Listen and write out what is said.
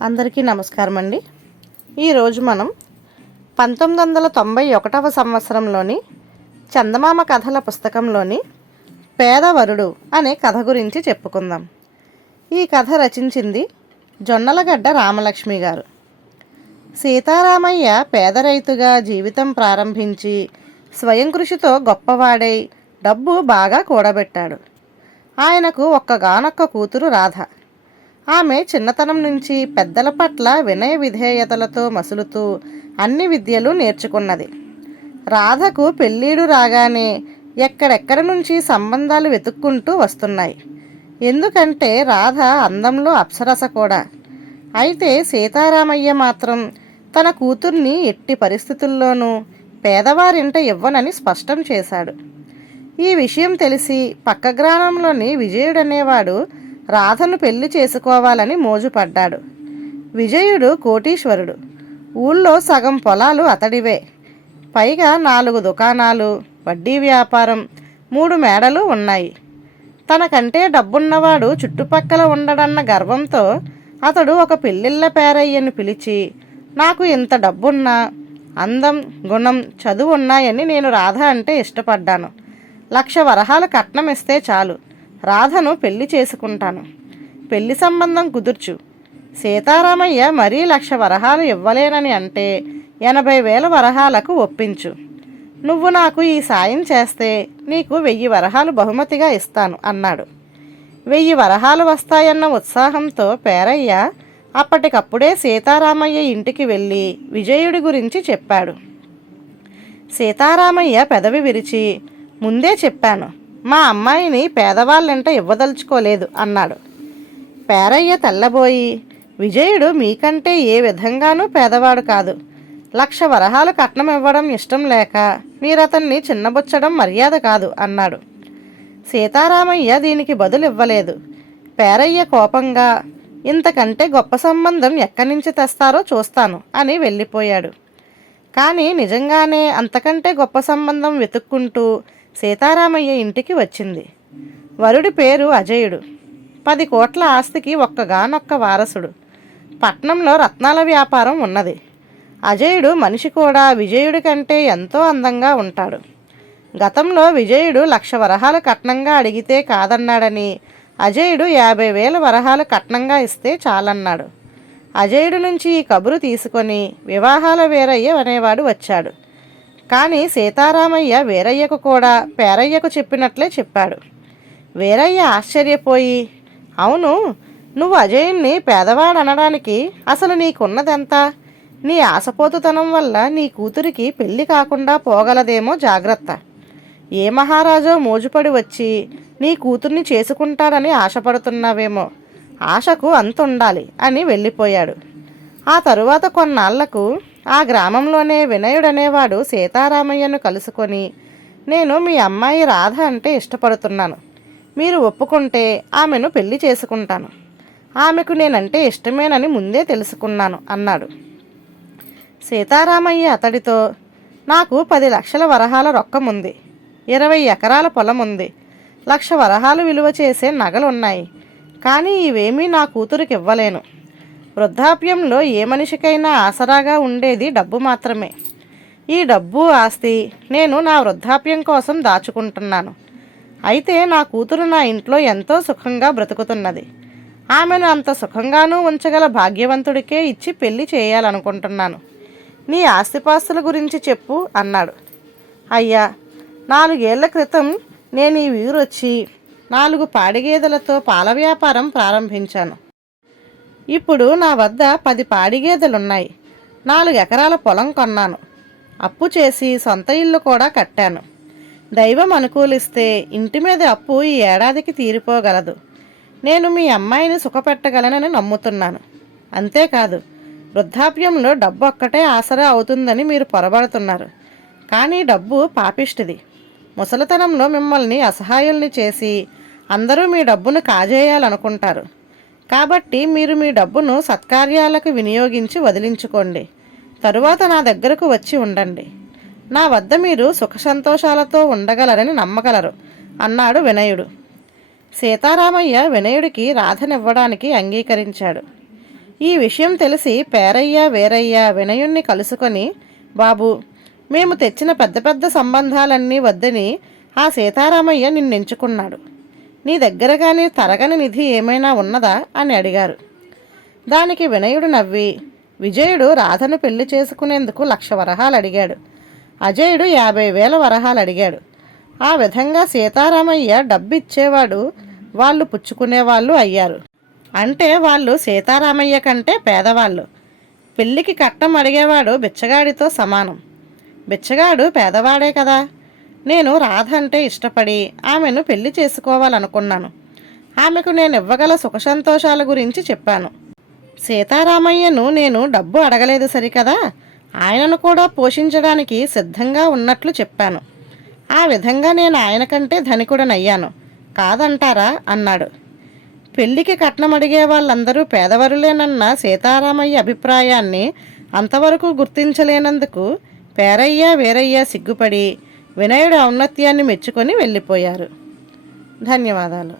అందరికీ నమస్కారం అండి. ఈరోజు మనం 1991వ సంవత్సరంలోని చందమామ కథల పుస్తకంలోని పేదవరుడు అనే కథ గురించి చెప్పుకుందాం. ఈ కథ రచించింది జొన్నలగడ్డ రామలక్ష్మి గారు. సీతారామయ్య పేద రైతుగా జీవితం ప్రారంభించి స్వయం కృషితో గొప్పవాడై డబ్బు బాగా కూడబెట్టాడు. ఆయనకు ఒక్కగానొక్క కూతురు రాధ. ఆమె చిన్నతనం నుంచి పెద్దల పట్ల వినయ విధేయతలతో మసులుతూ అన్ని విద్యలు నేర్చుకున్నది. రాధకు పెళ్ళీడు రాగానే ఎక్కడెక్కడి నుంచి సంబంధాలు వెతుక్కుంటూ వస్తున్నాయి. ఎందుకంటే రాధ అందంలో అప్సరస కూడా. అయితే సీతారామయ్య మాత్రం తన కూతుర్ని ఎట్టి పరిస్థితుల్లోనూ పేదవారింట ఇవ్వనని స్పష్టం చేశాడు. ఈ విషయం తెలిసి పక్క గ్రామంలోని విజయుడనేవాడు రాధను పెళ్లి చేసుకోవాలని మోజుపడ్డాడు. విజయుడు కోటీశ్వరుడు. ఊళ్ళో సగం పొలాలు అతడివే. పైగా 4 దుకాణాలు, వడ్డీ వ్యాపారం, 3 మేడలు ఉన్నాయి. తనకంటే డబ్బున్నవాడు చుట్టుపక్కల ఉండడన్న గర్వంతో అతడు ఒక పెళ్ళిళ్ళ పేరయ్యను పిలిచి, నాకు ఇంత డబ్బున్నా, అందం, గుణం, చదువు ఉన్నాయని నేను రాధ అంటే ఇష్టపడ్డాను. 1,00,000 వరహాలు కట్నం ఇస్తే చాలు, రాధను పెళ్లి చేసుకుంటాను. పెళ్లి సంబంధం కుదుర్చు. సీతారామయ్య మరీ 1,00,000 వరహాలు ఇవ్వలేనని అంటే 80,000 వరహాలకు ఒప్పించు. నువ్వు నాకు ఈ సాయం చేస్తే నీకు 1,000 వరహాలు బహుమతిగా ఇస్తాను అన్నాడు. 1,000 వరహాలు వస్తాయన్న ఉత్సాహంతో పేరయ్య అప్పటికప్పుడే సీతారామయ్య ఇంటికి వెళ్ళి విజయుడి గురించి చెప్పాడు. సీతారామయ్య పెదవి విరిచి, ముందే చెప్పాను, మా అమ్మాయిని పేదవాళ్ళంట ఇవ్వదలుచుకోలేదు అన్నాడు. పేరయ్య తెల్లబోయి, విజయుడు మీకంటే ఏ విధంగానూ పేదవాడు కాదు. 1,00,000 వరహాలు కట్నం ఇవ్వడం ఇష్టం లేక మీరతన్ని చిన్నబుచ్చడం మర్యాద కాదు అన్నాడు. సీతారామయ్య దీనికి బదులు ఇవ్వలేదు. పేరయ్య కోపంగా, ఇంతకంటే గొప్ప సంబంధం ఎక్కడి నుంచి తెస్తారో చూస్తాను అని వెళ్ళిపోయాడు. కానీ నిజంగానే అంతకంటే గొప్ప సంబంధం వెతుక్కుంటూ సీతారామయ్య ఇంటికి వచ్చింది. వరుడి పేరు అజయుడు. 10 కోట్ల ఆస్తికి ఒక్కగానొక్క వారసుడు. పట్నంలో రత్నాల వ్యాపారం ఉన్నది. అజయుడు మనిషి కూడా విజయుడి కంటే ఎంతో అందంగా ఉంటాడు. గతంలో విజయుడు 1,00,000 వరహాలు కట్నంగా అడిగితే కాదన్నాడని అజయుడు 50,000 వరహాలు కట్నంగా ఇస్తే చాలన్నాడు. అజయుడు నుంచి ఈ కబురు తీసుకొని వివాహాల వీరయ్య అనేవాడు వచ్చాడు. కానీ సీతారామయ్య వీరయ్యకు కూడా పేరయ్యకు చెప్పినట్లే చెప్పాడు. వీరయ్య ఆశ్చర్యపోయి, అవును, నువ్వు అజయుణ్ణి పేదవాడనడానికి అసలు నీకున్నదెంత? నీ ఆశపోతుతనం వల్ల నీ కూతురికి పెళ్లి కాకుండా పోగలదేమో, జాగ్రత్త. ఏ మహారాజో మోజుపడి వచ్చి నీ కూతుర్ని చేసుకుంటాడని ఆశపడుతున్నావేమో, ఆశకు అంతుండాలి అని వెళ్ళిపోయాడు. ఆ తరువాత కొన్నాళ్లకు ఆ గ్రామంలోనే వినయుడనేవాడు సీతారామయ్యను కలుసుకొని, నేను మీ అమ్మాయి రాధ అంటే ఇష్టపడుతున్నాను. మీరు ఒప్పుకుంటే ఆమెను పెళ్లి చేసుకుంటాను. ఆమెకు నేనంటే ఇష్టమేనని ముందే తెలుసుకున్నాను అన్నాడు. సీతారామయ్య అతడితో, నాకు 10 లక్షల వరహాల రొక్కముంది, 20 ఎకరాల పొలం ఉంది, 1,00,000 వరహాలు విలువ చేసే నగలున్నాయి. కానీ ఇవేమీ నా కూతురికి ఇవ్వలేను. వృద్ధాప్యంలో ఏ మనిషికైనా ఆసరాగా ఉండేది డబ్బు మాత్రమే. ఈ డబ్బు ఆస్తి నేను నా వృద్ధాప్యం కోసం దాచుకుంటున్నాను. అయితే నా కూతురు నా ఇంట్లో ఎంతో సుఖంగా బ్రతుకుతున్నది. ఆమెను అంత సుఖంగానూ ఉంచగల భాగ్యవంతుడికే ఇచ్చి పెళ్లి చేయాలనుకుంటున్నాను. నీ ఆస్తిపాస్తుల గురించి చెప్పు అన్నాడు. అయ్యా, 4 ఏళ్ల క్రితం నేను ఈ ఊరొచ్చి 4 పాడిగేదెలతో పాల వ్యాపారం ప్రారంభించాను. ఇప్పుడు నా వద్ద 10 పాడిగేదెలున్నాయి. 4 ఎకరాల పొలం కొన్నాను. అప్పు చేసి సొంత ఇల్లు కూడా కట్టాను. దైవం అనుకూలిస్తే ఇంటి మీద అప్పు ఈ ఏడాదికి తీరిపోగలదు. నేను మీ అమ్మాయిని సుఖపెట్టగలనని నమ్ముతున్నాను. అంతేకాదు, వృద్ధాప్యంలో డబ్బు ఒక్కటే ఆసరా అవుతుందని మీరు పొరబడుతున్నారు. కానీ డబ్బు పాపిష్టిది. ముసలితనంలో మిమ్మల్ని అసహాయుల్ని చేసి అందరూ మీ డబ్బును కాజేయాలనుకుంటారు. కాబట్టి మీరు మీ డబ్బును సత్కార్యాలకు వినియోగించి వదిలించుకోండి. తరువాత నా దగ్గరకు వచ్చి ఉండండి. నా వద్ద మీరు సుఖ సంతోషాలతో ఉండగలరని నమ్మగలరు అన్నాడు వినయుడు. సీతారామయ్య వినయుడికి రాధనివ్వడానికి అంగీకరించాడు. ఈ విషయం తెలిసి పేరయ్య వీరయ్య వినయుణ్ణి కలుసుకొని, బాబు, మేము తెచ్చిన పెద్ద పెద్ద సంబంధాలన్నీ వద్దని ఆ సీతారామయ్య నిన్నెంచుకున్నాడు. నీ దగ్గర కానీ తరగని నిధి ఏమైనా ఉన్నదా అని అడిగారు. దానికి వినయుడు నవ్వి, విజయుడు రాధను పెళ్లి చేసుకునేందుకు 1,00,000 వరహాలు అడిగాడు. అజయుడు 50,000 వరహాలు అడిగాడు. ఆ విధంగా సీతారామయ్య డబ్బు ఇచ్చేవాడు, వాళ్ళు పుచ్చుకునేవాళ్ళు అయ్యారు. అంటే వాళ్ళు సీతారామయ్య కంటే పేదవాళ్ళు. పెళ్లికి కట్నం అడిగేవాడు బిచ్చగాడితో సమానం. బిచ్చగాడు పేదవాడే కదా. నేను రాధ అంటే ఇష్టపడి ఆమెను పెళ్లి చేసుకోవాలనుకున్నాను. ఆమెకు నేను ఇవ్వగల సుఖ సంతోషాల గురించి చెప్పాను. సీతారామయ్యను నేను డబ్బు అడగలేదు సరికదా, ఆయనను కూడా పోషించడానికి సిద్ధంగా ఉన్నట్లు చెప్పాను. ఆ విధంగా నేను ఆయన కంటే ధనికుడనయ్యాను కాదంటారా అన్నాడు. పెళ్లికి కట్నం అడిగే వాళ్ళందరూ పేదవరులేనన్న సీతారామయ్య అభిప్రాయాన్ని అంతవరకు గుర్తించలేనందుకు పేరయ్య వీరయ్య సిగ్గుపడి వినయుడి ఔన్నత్యాన్ని మెచ్చుకొని వెళ్ళిపోయారు. ధన్యవాదాలు.